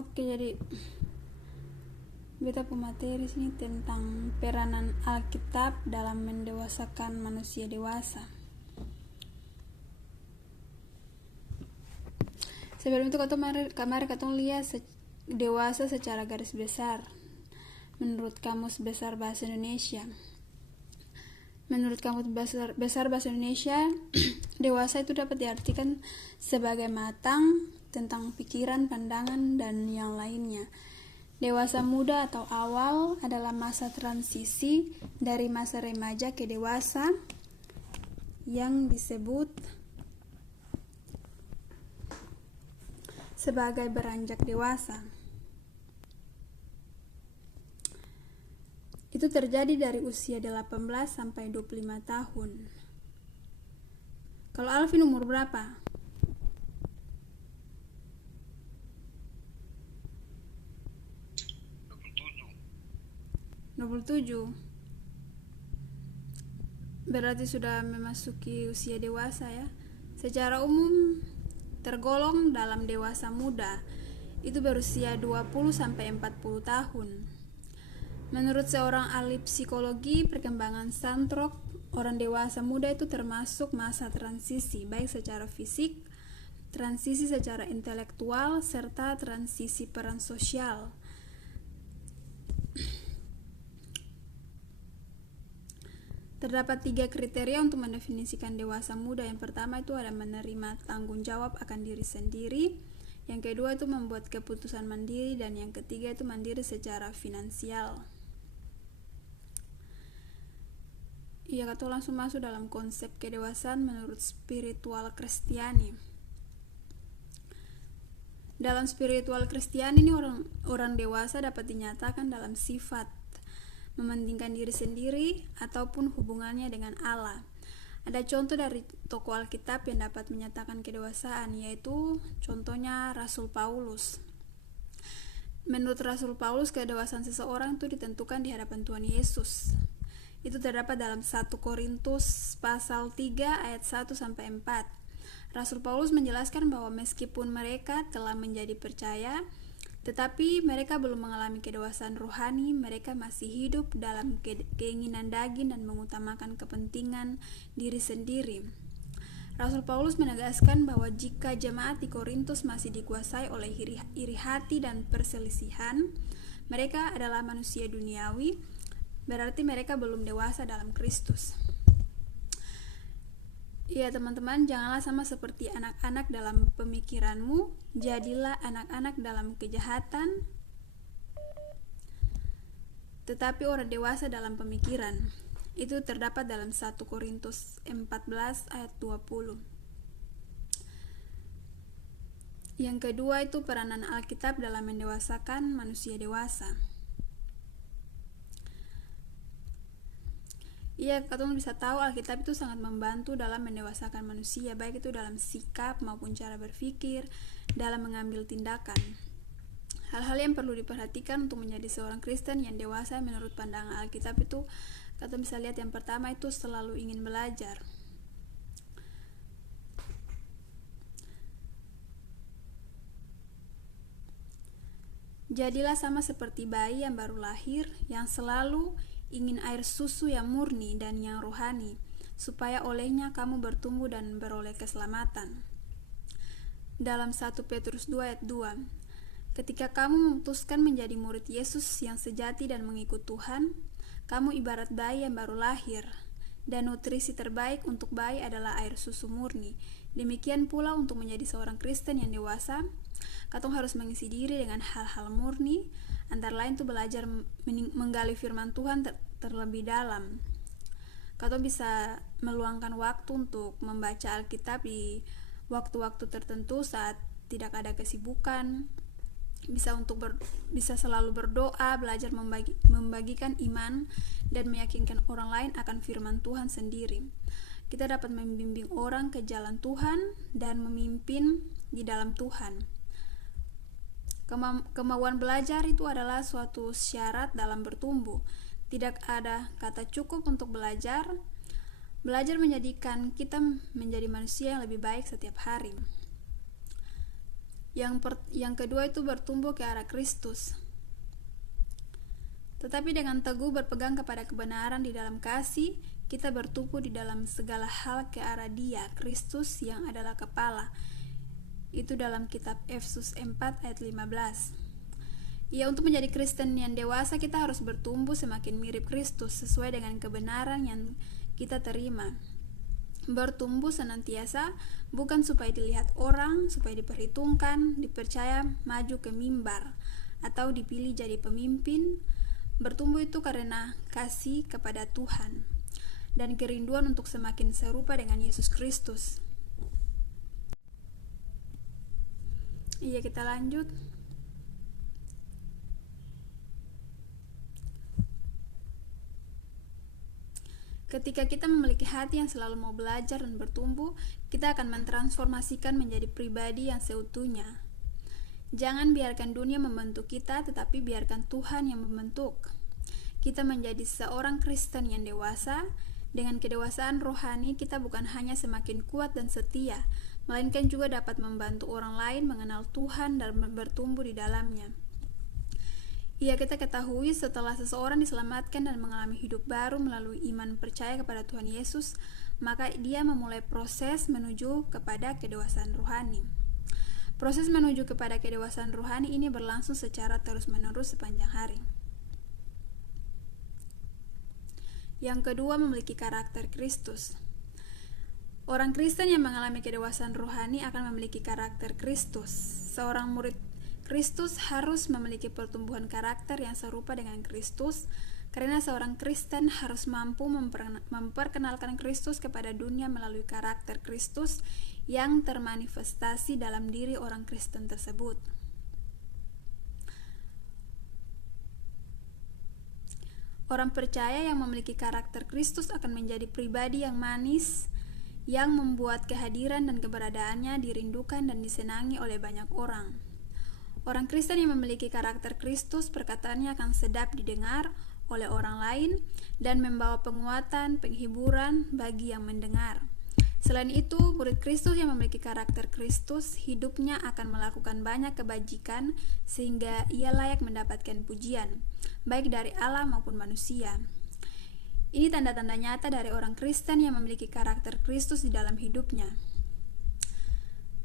Oke, jadi beta pemateri sini tentang peranan Alkitab dalam mendewasakan manusia dewasa. Sebelum itu kemarin katong lihat dewasa secara garis besar menurut Kamus Besar Bahasa Indonesia. Menurut Kamus Besar Bahasa Indonesia, dewasa itu dapat diartikan sebagai matang tentang pikiran, pandangan, dan yang lainnya. Dewasa muda atau awal adalah masa transisi dari masa remaja ke dewasa yang disebut sebagai beranjak dewasa. Itu terjadi dari usia 18 sampai 25 tahun. Kalau Alvin umur berapa? 27. Berarti sudah memasuki usia dewasa ya. Secara umum tergolong dalam dewasa muda. Itu berusia 20 sampai 40 tahun. Menurut seorang ahli psikologi perkembangan Santrok, orang dewasa muda itu termasuk masa transisi, baik secara fisik, transisi secara intelektual, serta transisi peran sosial. Terdapat 3 kriteria untuk mendefinisikan dewasa muda. Yang pertama itu ada menerima tanggung jawab akan diri sendiri. Yang kedua itu membuat keputusan mandiri. Dan yang ketiga itu mandiri secara finansial. Iya, kata langsung masuk dalam konsep kedewasaan menurut spiritual Kristiani. Dalam spiritual Kristiani ini orang dewasa dapat dinyatakan dalam sifat mementingkan diri sendiri ataupun hubungannya dengan Allah. Ada contoh dari tokoh Alkitab yang dapat menyatakan kedewasaan, yaitu contohnya Rasul Paulus. Menurut Rasul Paulus, kedewasaan seseorang itu ditentukan di hadapan Tuhan Yesus. Itu terdapat dalam 1 Korintus pasal 3 ayat 1 sampai 4. Rasul Paulus menjelaskan bahwa meskipun mereka telah menjadi percaya, tetapi mereka belum mengalami kedewasaan rohani, mereka masih hidup dalam keinginan daging dan mengutamakan kepentingan diri sendiri. Rasul Paulus menegaskan bahwa jika jemaat di Korintus masih dikuasai oleh iri hati dan perselisihan, mereka adalah manusia duniawi, berarti mereka belum dewasa dalam Kristus. Ya teman-teman, janganlah sama seperti anak-anak dalam pemikiranmu, jadilah anak-anak dalam kejahatan, tetapi orang dewasa dalam pemikiran. Itu terdapat dalam 1 Korintus 14 ayat 20. Yang kedua itu peranan Alkitab dalam mendewasakan manusia dewasa. Iya, katong bisa tahu Alkitab itu sangat membantu dalam mendewasakan manusia, baik itu dalam sikap maupun cara berpikir, dalam mengambil tindakan. Hal-hal yang perlu diperhatikan untuk menjadi seorang Kristen yang dewasa menurut pandangan Alkitab itu, katong bisa lihat yang pertama itu selalu ingin belajar. Jadilah sama seperti bayi yang baru lahir, yang selalu ingin air susu yang murni dan yang rohani, supaya olehnya kamu bertumbuh dan beroleh keselamatan. Dalam 1 Petrus 2 ayat 2, ketika kamu memutuskan menjadi murid Yesus yang sejati dan mengikut Tuhan, kamu ibarat bayi yang baru lahir, dan nutrisi terbaik untuk bayi adalah air susu murni. Demikian pula untuk menjadi seorang Kristen yang dewasa, katong harus mengisi diri dengan hal-hal murni, antara lain itu belajar menggali firman Tuhan terlebih dalam. Katong bisa meluangkan waktu untuk membaca Alkitab di waktu-waktu tertentu saat tidak ada kesibukan. Bisa selalu berdoa, belajar membagikan iman dan meyakinkan orang lain akan firman Tuhan sendiri. Kita dapat membimbing orang ke jalan Tuhan dan memimpin di dalam Tuhan. Kemauan belajar itu adalah suatu syarat dalam bertumbuh. Tidak ada kata cukup untuk belajar. Belajar menjadikan kita menjadi manusia yang lebih baik setiap hari. Yang kedua itu bertumbuh ke arah Kristus. Tetapi dengan teguh berpegang kepada kebenaran di dalam kasih, kita bertumbuh di dalam segala hal ke arah Dia, Kristus yang adalah kepala. Itu dalam kitab Efesus 4 ayat 15. Ya, untuk menjadi Kristen yang dewasa, kita harus bertumbuh semakin mirip Kristus sesuai dengan kebenaran yang kita terima. Bertumbuh senantiasa bukan supaya dilihat orang, supaya diperhitungkan, dipercaya maju ke mimbar, atau dipilih jadi pemimpin. Bertumbuh itu karena kasih kepada Tuhan dan kerinduan untuk semakin serupa dengan Yesus Kristus. Iya, kita lanjut. Ketika kita memiliki hati yang selalu mau belajar dan bertumbuh, kita akan mentransformasikan menjadi pribadi yang seutuhnya. Jangan biarkan dunia membentuk kita, tetapi biarkan Tuhan yang membentuk. Kita menjadi seorang Kristen yang dewasa. Dengan kedewasaan rohani, kita bukan hanya semakin kuat dan setia, melainkan juga dapat membantu orang lain mengenal Tuhan dan bertumbuh di dalamnya. Ya, kita ketahui setelah seseorang diselamatkan dan mengalami hidup baru melalui iman percaya kepada Tuhan Yesus, maka dia memulai proses menuju kepada kedewasaan rohani. Proses menuju kepada kedewasaan rohani ini berlangsung secara terus-menerus sepanjang hari. Yang kedua, memiliki karakter Kristus. Orang Kristen yang mengalami kedewasaan rohani akan memiliki karakter Kristus. Seorang murid Kristus harus memiliki pertumbuhan karakter yang serupa dengan Kristus, karena seorang Kristen harus mampu memperkenalkan Kristus kepada dunia melalui karakter Kristus yang termanifestasi dalam diri orang Kristen tersebut. Orang percaya yang memiliki karakter Kristus akan menjadi pribadi yang manis, yang membuat kehadiran dan keberadaannya dirindukan dan disenangi oleh banyak orang. Orang Kristen yang memiliki karakter Kristus, perkataannya akan sedap didengar oleh orang lain dan membawa penguatan, penghiburan bagi yang mendengar. Selain itu, murid Kristus yang memiliki karakter Kristus, hidupnya akan melakukan banyak kebajikan sehingga ia layak mendapatkan pujian, baik dari Allah maupun manusia. Ini tanda-tanda nyata dari orang Kristen yang memiliki karakter Kristus di dalam hidupnya.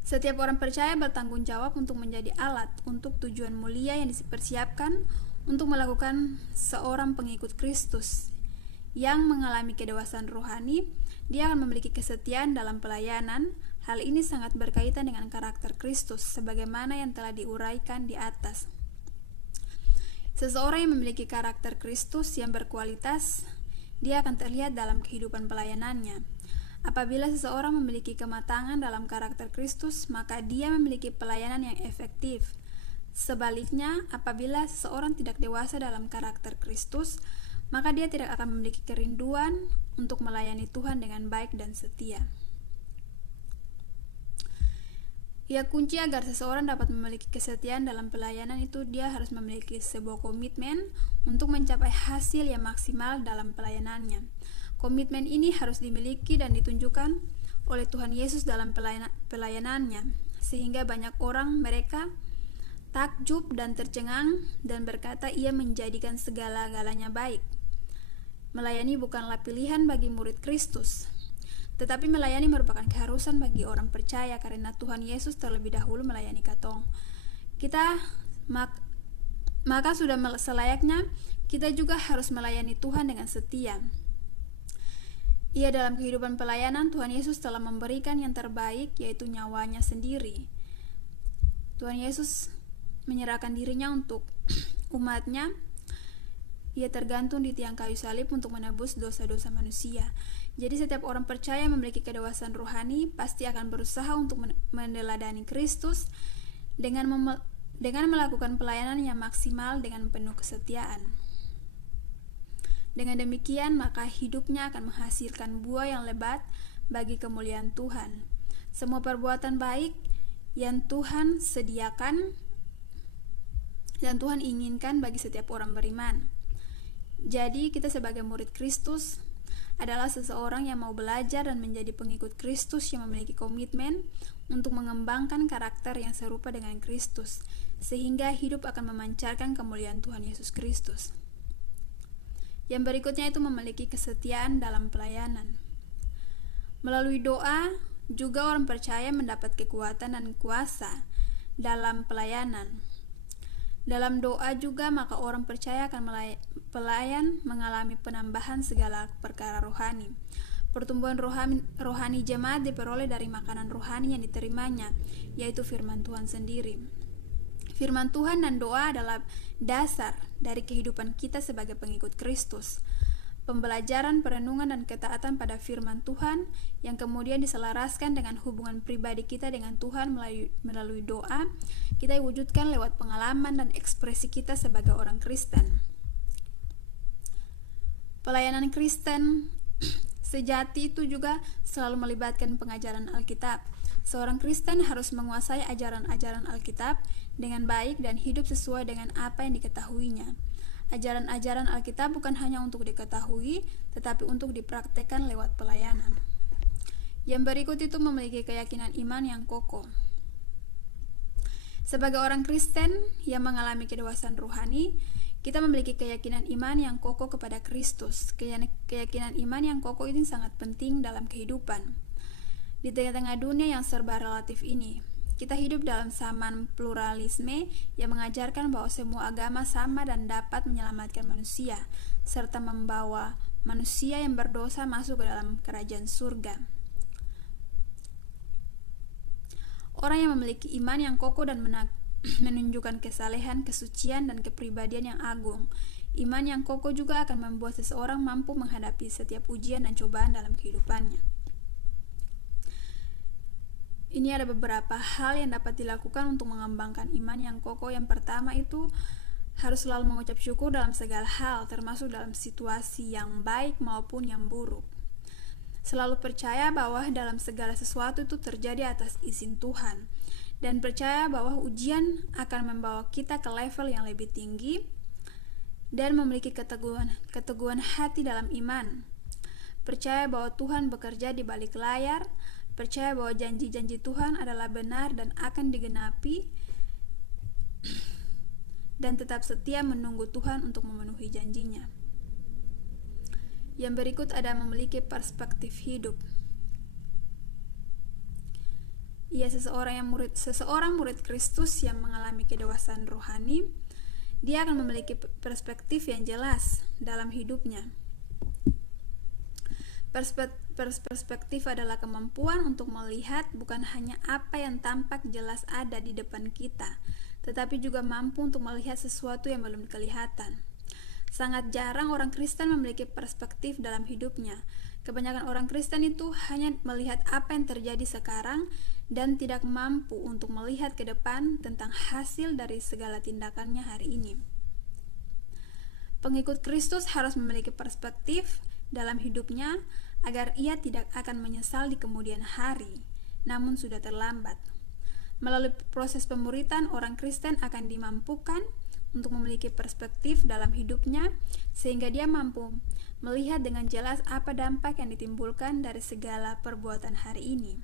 Setiap orang percaya bertanggung jawab untuk menjadi alat untuk tujuan mulia yang dipersiapkan untuk melakukan seorang pengikut Kristus yang mengalami kedewasaan rohani. Dia akan memiliki kesetiaan dalam pelayanan. Hal ini sangat berkaitan dengan karakter Kristus sebagaimana yang telah diuraikan di atas. Seseorang yang memiliki karakter Kristus yang berkualitas, dia akan terlihat dalam kehidupan pelayanannya. Apabila seseorang memiliki kematangan dalam karakter Kristus, maka dia memiliki pelayanan yang efektif. Sebaliknya, apabila seseorang tidak dewasa dalam karakter Kristus, maka dia tidak akan memiliki kerinduan untuk melayani Tuhan dengan baik dan setia. Ya, kunci agar seseorang dapat memiliki kesetiaan dalam pelayanan itu dia harus memiliki sebuah komitmen untuk mencapai hasil yang maksimal dalam pelayanannya. Komitmen ini harus dimiliki dan ditunjukkan oleh Tuhan Yesus dalam pelayanannya, sehingga banyak orang mereka takjub dan tercengang dan berkata ia menjadikan segala-galanya baik. Melayani bukanlah pilihan bagi murid Kristus, tetapi melayani merupakan keharusan bagi orang percaya karena Tuhan Yesus terlebih dahulu melayani katong. Maka sudah selayaknya kita juga harus melayani Tuhan dengan setia. Ia dalam kehidupan pelayanan Tuhan Yesus telah memberikan yang terbaik, yaitu nyawanya sendiri. Tuhan Yesus menyerahkan dirinya untuk umatnya. Ia tergantung di tiang kayu salib untuk menebus dosa-dosa manusia. Jadi setiap orang percaya yang memiliki kedewasaan rohani pasti akan berusaha untuk meneladani Kristus dengan melakukan pelayanan yang maksimal dengan penuh kesetiaan. Dengan demikian, maka hidupnya akan menghasilkan buah yang lebat bagi kemuliaan Tuhan. Semua perbuatan baik yang Tuhan sediakan dan Tuhan inginkan bagi setiap orang beriman. Jadi, kita sebagai murid Kristus adalah seseorang yang mau belajar dan menjadi pengikut Kristus yang memiliki komitmen untuk mengembangkan karakter yang serupa dengan Kristus, sehingga hidup akan memancarkan kemuliaan Tuhan Yesus Kristus. Yang berikutnya itu memiliki kesetiaan dalam pelayanan. Melalui doa, juga orang percaya mendapat kekuatan dan kuasa dalam pelayanan. Dalam doa juga maka orang percaya akan pelayan mengalami penambahan segala perkara rohani. Pertumbuhan rohani jemaat diperoleh dari makanan rohani yang diterimanya, yaitu firman Tuhan sendiri. Firman Tuhan dan doa adalah dasar dari kehidupan kita sebagai pengikut Kristus. Pembelajaran, perenungan, dan ketaatan pada firman Tuhan yang kemudian diselaraskan dengan hubungan pribadi kita dengan Tuhan melalui doa, kita wujudkan lewat pengalaman dan ekspresi kita sebagai orang Kristen. Pelayanan Kristen sejati itu juga selalu melibatkan pengajaran Alkitab. Seorang Kristen harus menguasai ajaran-ajaran Alkitab dengan baik dan hidup sesuai dengan apa yang diketahuinya. Ajaran-ajaran Alkitab bukan hanya untuk diketahui, tetapi untuk dipraktekkan lewat pelayanan. Yang berikut itu memiliki keyakinan iman yang kokoh. Sebagai orang Kristen yang mengalami kedewasaan rohani, kita memiliki keyakinan iman yang kokoh kepada Kristus. Keyakinan iman yang kokoh ini sangat penting dalam kehidupan. Di tengah-tengah dunia yang serba relatif ini, kita hidup dalam zaman pluralisme yang mengajarkan bahwa semua agama sama dan dapat menyelamatkan manusia, serta membawa manusia yang berdosa masuk ke dalam kerajaan surga. Orang yang memiliki iman yang kokoh dan menunjukkan kesalehan, kesucian, dan kepribadian yang agung. Iman yang kokoh juga akan membuat seseorang mampu menghadapi setiap ujian dan cobaan dalam kehidupannya. Ini ada beberapa hal yang dapat dilakukan untuk mengembangkan iman yang kokoh. Yang pertama itu harus selalu mengucap syukur dalam segala hal, termasuk dalam situasi yang baik maupun yang buruk. Selalu percaya bahwa dalam segala sesuatu itu terjadi atas izin Tuhan, dan percaya bahwa ujian akan membawa kita ke level yang lebih tinggi, dan memiliki keteguhan hati dalam iman. Percaya bahwa Tuhan bekerja di balik layar, percaya bahwa janji-janji Tuhan adalah benar dan akan digenapi, dan tetap setia menunggu Tuhan untuk memenuhi janjinya. Yang berikut ada memiliki perspektif hidup. Seseorang murid Kristus yang mengalami kedewasaan rohani, dia akan memiliki perspektif yang jelas dalam hidupnya. Perspektif adalah kemampuan untuk melihat bukan hanya apa yang tampak jelas ada di depan kita, tetapi juga mampu untuk melihat sesuatu yang belum kelihatan. Sangat jarang orang Kristen memiliki perspektif dalam hidupnya. Kebanyakan orang Kristen itu hanya melihat apa yang terjadi sekarang dan tidak mampu untuk melihat ke depan tentang hasil dari segala tindakannya hari ini. Pengikut Kristus harus memiliki perspektif dalam hidupnya agar ia tidak akan menyesal di kemudian hari, namun sudah terlambat. Melalui proses pemuritan, orang Kristen akan dimampukan untuk memiliki perspektif dalam hidupnya, sehingga dia mampu melihat dengan jelas apa dampak yang ditimbulkan dari segala perbuatan hari ini.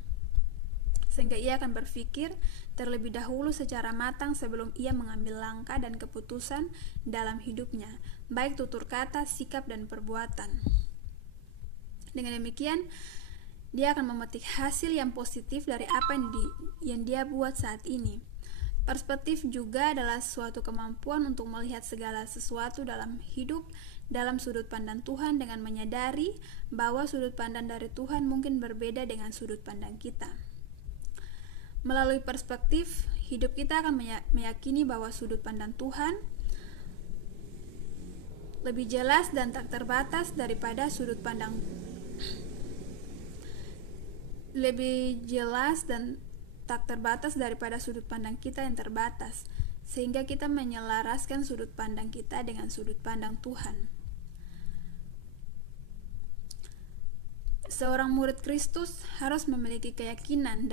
Sehingga ia akan berpikir terlebih dahulu secara matang sebelum ia mengambil langkah dan keputusan dalam hidupnya, baik tutur kata, sikap, dan perbuatan. Dengan demikian, dia akan memetik hasil yang positif dari apa yang dia buat saat ini. Perspektif juga adalah suatu kemampuan untuk melihat segala sesuatu dalam hidup dalam sudut pandang Tuhan, dengan menyadari bahwa sudut pandang dari Tuhan mungkin berbeda dengan sudut pandang kita. Melalui perspektif, hidup kita akan meyakini bahwa sudut pandang Tuhan lebih jelas dan tak terbatas daripada sudut pandang sudut pandang kita yang terbatas, sehingga kita menyelaraskan sudut pandang kita dengan sudut pandang Tuhan. Seorang murid Kristus harus memiliki keyakinan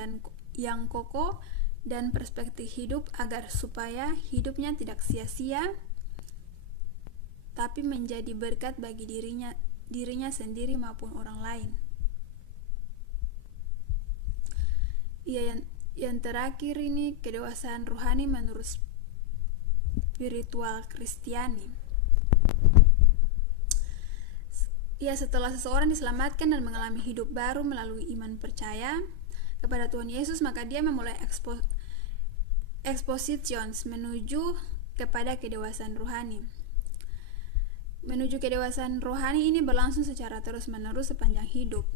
yang kokoh dan perspektif hidup agar supaya hidupnya tidak sia-sia, tapi menjadi berkat bagi dirinya sendiri maupun orang lain. Yang terakhir ini kedewasaan rohani menurut spiritual Kristiani. Ya, setelah seseorang diselamatkan dan mengalami hidup baru melalui iman percaya kepada Tuhan Yesus, maka dia memulai expositions menuju kepada kedewasaan rohani. Menuju kedewasaan rohani ini berlangsung secara terus-menerus sepanjang hidup.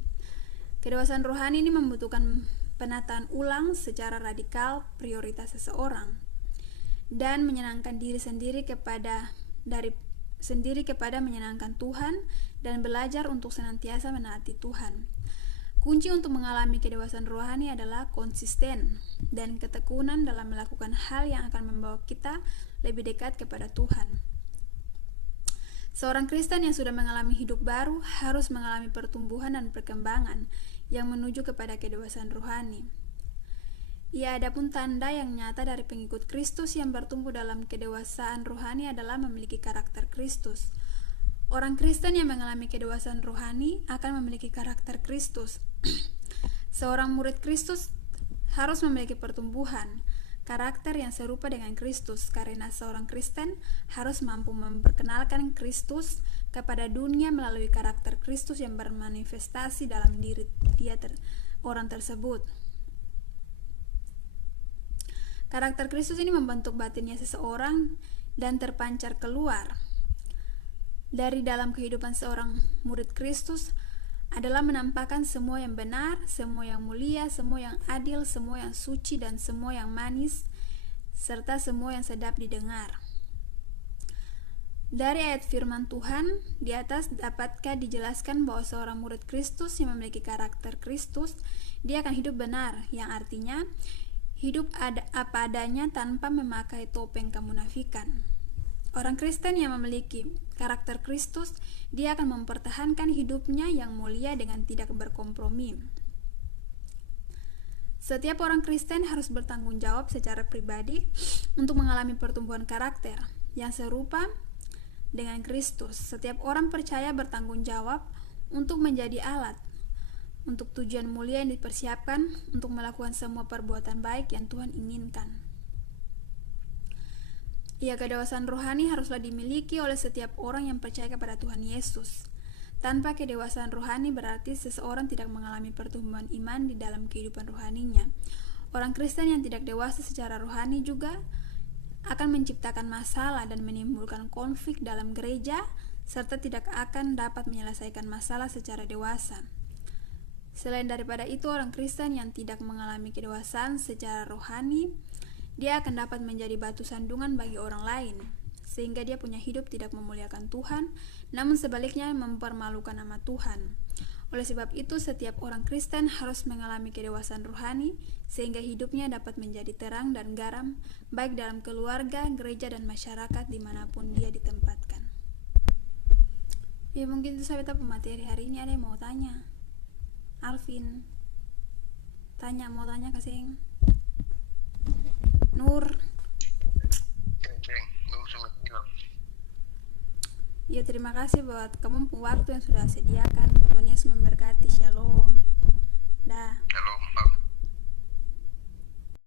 Kedewasaan rohani ini membutuhkan penataan ulang secara radikal prioritas seseorang dan menyenangkan diri sendiri kepada menyenangkan Tuhan dan belajar untuk senantiasa menaati Tuhan. Kunci untuk mengalami kedewasaan rohani adalah konsisten dan ketekunan dalam melakukan hal yang akan membawa kita lebih dekat kepada Tuhan. Seorang Kristen yang sudah mengalami hidup baru harus mengalami pertumbuhan dan perkembangan yang menuju kepada kedewasaan rohani. Ya, adapun tanda yang nyata dari pengikut Kristus yang bertumbuh dalam kedewasaan rohani adalah memiliki karakter Kristus. Orang Kristen yang mengalami kedewasaan rohani akan memiliki karakter Kristus. Seorang murid Kristus harus memiliki pertumbuhan karakter yang serupa dengan Kristus, karena seorang Kristen harus mampu memperkenalkan Kristus kepada dunia melalui karakter Kristus yang bermanifestasi dalam diri orang tersebut. Karakter Kristus ini membentuk batinnya seseorang dan terpancar keluar. Dari dalam kehidupan seorang murid Kristus adalah menampakkan semua yang benar, semua yang mulia, semua yang adil, semua yang suci, dan semua yang manis, serta semua yang sedap didengar. Dari ayat firman Tuhan di atas dapatkah dijelaskan bahwa seorang murid Kristus yang memiliki karakter Kristus, dia akan hidup benar, yang artinya hidup apa adanya tanpa memakai topeng kemunafikan. Orang Kristen yang memiliki karakter Kristus, dia akan mempertahankan hidupnya yang mulia dengan tidak berkompromi. Setiap orang Kristen harus bertanggung jawab secara pribadi untuk mengalami pertumbuhan karakter yang serupa dengan Kristus. Setiap orang percaya bertanggung jawab untuk menjadi alat untuk tujuan mulia yang dipersiapkan untuk melakukan semua perbuatan baik yang Tuhan inginkan. Ya, kedewasaan rohani haruslah dimiliki oleh setiap orang yang percaya kepada Tuhan Yesus. Tanpa kedewasaan rohani berarti seseorang tidak mengalami pertumbuhan iman di dalam kehidupan rohaninya. Orang Kristen yang tidak dewasa secara rohani juga akan menciptakan masalah dan menimbulkan konflik dalam gereja, serta tidak akan dapat menyelesaikan masalah secara dewasa. Selain daripada itu, orang Kristen yang tidak mengalami kedewasaan secara rohani, dia akan dapat menjadi batu sandungan bagi orang lain, sehingga dia punya hidup tidak memuliakan Tuhan, namun sebaliknya mempermalukan nama Tuhan. Oleh sebab itu, setiap orang Kristen harus mengalami kedewasaan rohani, sehingga hidupnya dapat menjadi terang dan garam, baik dalam keluarga, gereja, dan masyarakat dimanapun dia ditempatkan. Ya, mungkin itu sampai pemateri hari ini. Ada yang mau tanya? Alvin, mau tanya kasih Nur. Ya, terima kasih buat kamu waktu yang sudah sediakan. Tuhan Yesus memberkati. Shalom. Dah. Shalom.